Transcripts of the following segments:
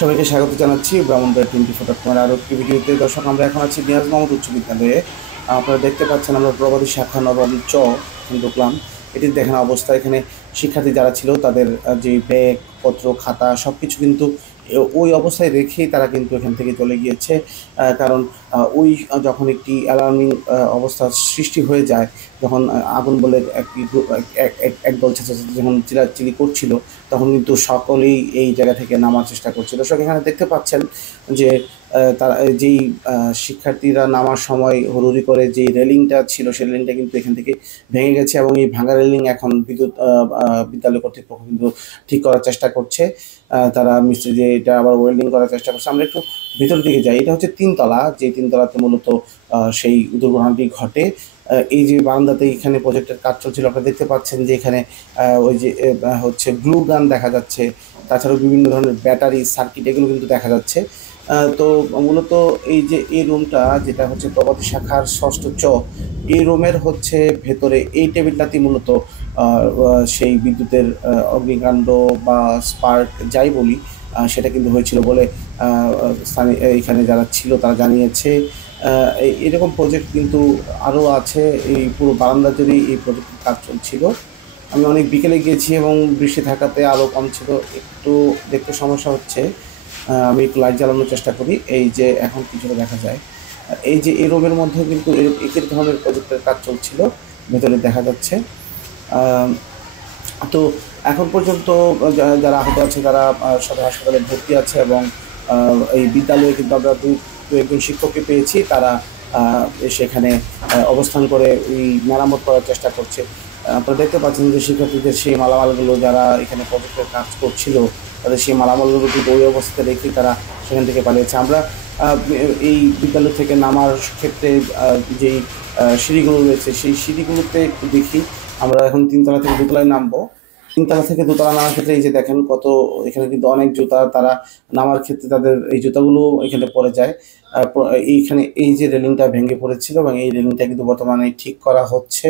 সবাইকে স্বাগত জানাচ্ছি ব্রাহ্মণবাড়িয়া 24.com আরও একটি ভিডিওতে। দর্শক, আমরা এখন আছি নিয়াজ মোহাম্মদ উচ্চ বিদ্যালয়ে। আপনারা দেখতে পাচ্ছেন আমরা প্রবাদী শাখা নবম চ এখানে ঢুকলাম। এটি দেখেন অবস্থা, এখানে শিক্ষার্থী যারা ছিল তাদের যে ব্যাগ পত্র খাতা সব কিছু কিন্তু ওই অবস্থায় রেখেই তারা কিন্তু এখান থেকে চলে গিয়েছে। কারণ ওই যখন একটি অ্যালার্মিং অবস্থার সৃষ্টি হয়ে যায়, যখন আগুন বলে একটি একদল ছাত্রছাত্রী যখন চিল্লাচিল্লি করছিল, তখন কিন্তু সকলেই এই জায়গা থেকে নামার চেষ্টা করছে। দর্শক, এখানে দেখতে পাচ্ছেন যে তারা যেই শিক্ষার্থীরা নামার সময় হুড়ুহুড়ি করে যেই রেলিংটা ছিল, সেই রেলিংটা কিন্তু এখান থেকে ভেঙে গেছে এবং এই ভাঙা রেলিং এখন বিদ্যালয় কর্তৃপক্ষ কিন্তু ঠিক করার চেষ্টা করছে। তারা মিস্ত্রি দিয়ে এটা আবার ওয়েল্ডিং করার চেষ্টা করছে। আমরা একটু ভিতর দিকে যাই। এটা হচ্ছে তিনতলা, যে তিনতলাতে মূলত সেই দুর্ঘটনাটি ঘটে। এই যে বারান্দাতে এখানে প্রজেক্টের কাজ চলছিল, আপনারা দেখতে পাচ্ছেন যে এখানে ওই যে হচ্ছে গ্লু গান দেখা যাচ্ছে, তাছাড়াও বিভিন্ন ধরনের ব্যাটারি সার্কিট এগুলো কিন্তু দেখা যাচ্ছে। তো মূলত এই যে এই রুমটা, যেটা হচ্ছে প্রগতি শাখার ষষ্ঠ চ, এই রুমের হচ্ছে ভেতরে এই টেবিলটাতে মূলত সেই বিদ্যুতের অগ্নিকাণ্ড বা স্পার্ক যাই বলি, সেটা কিন্তু হয়েছিল বলে স্থানীয় এখানে যারা ছিল তারা জানিয়েছে। এরকম প্রজেক্ট কিন্তু আরও আছে। এই পুরো বারান্দা জুড়েই এই প্রজেক্টের কাজ চলছিল। আমি অনেক বিকেলে গিয়েছি এবং বৃষ্টি থাকাতে আলো কম ছিল, একটু দেখতে সমস্যা হচ্ছে। আমি একটু লাইট জ্বালানোর চেষ্টা করি। এই যে এখন কিছুটা দেখা যায়। এই যে এই রুমের মধ্যে কিন্তু একই ধরনের প্রজেক্টের কাজ চলছিল, ভেতরে দেখা যাচ্ছে। আহ, তো এখন পর্যন্ত যারা আহত আছে তারা সদর হাসপাতালে ভর্তি আছে এবং এই বিদ্যালয়ে কিন্তু আমরা দু একজন শিক্ষককে পেয়েছি, তারা সেখানে অবস্থান করে এই মেরামত করার চেষ্টা করছে। আপনারা দেখতে পাচ্ছেন যে শিক্ষার্থীদের সেই মালামালগুলো, যারা এখানে প্রজেক্টের কাজ করছিল তাদের সেই মালামালগুলো কিন্তু ওই অবস্থাতে রেখে তারা সেখান থেকে পালিয়েছে। আমরা এই বিদ্যালয় থেকে নামার ক্ষেত্রে যেই সিঁড়িগুলো রয়েছে, সেই সিঁড়িগুলোতে একটু দেখি। আমরা এখন তিনতলা থেকে দোতলায় নামবো। তিনতলা থেকে দোতলা নামার ক্ষেত্রে এই যে দেখেন কত, এখানে কিন্তু অনেক জুতা, তারা নামার ক্ষেত্রে তাদের এই জুতাগুলো এখানে পড়ে যায়। এইখানে এই যে রেলিংটা ভেঙে পড়েছিল এবং এই রেলিংটা কিন্তু বর্তমানে ঠিক করা হচ্ছে।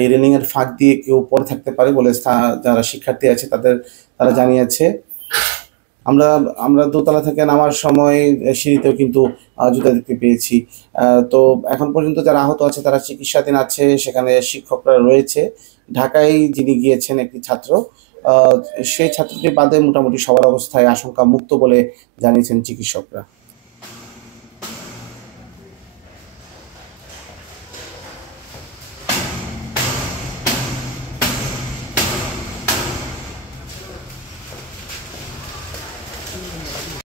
এই রেলিং এর ফাঁক দিয়ে কেউ পড়ে থাকতে পারে বলে যারা শিক্ষার্থী আছে তারা জানিয়েছে। আমরা আমরা দোতলা থেকে নামার সময় সিঁড়িতেও কিন্তু জুতা দেখতে পেয়েছি। তো এখন পর্যন্ত যারা আহত আছে তারা চিকিৎসাধীন আছে, সেখানে শিক্ষকরা রয়েছে। ঢাকায় যিনি গিয়েছেন একটি ছাত্র, আহ, সেই ছাত্রটি বাদে মোটামুটি সবার অবস্থায় আশঙ্কা মুক্ত বলে জানিয়েছেন চিকিৎসকরা।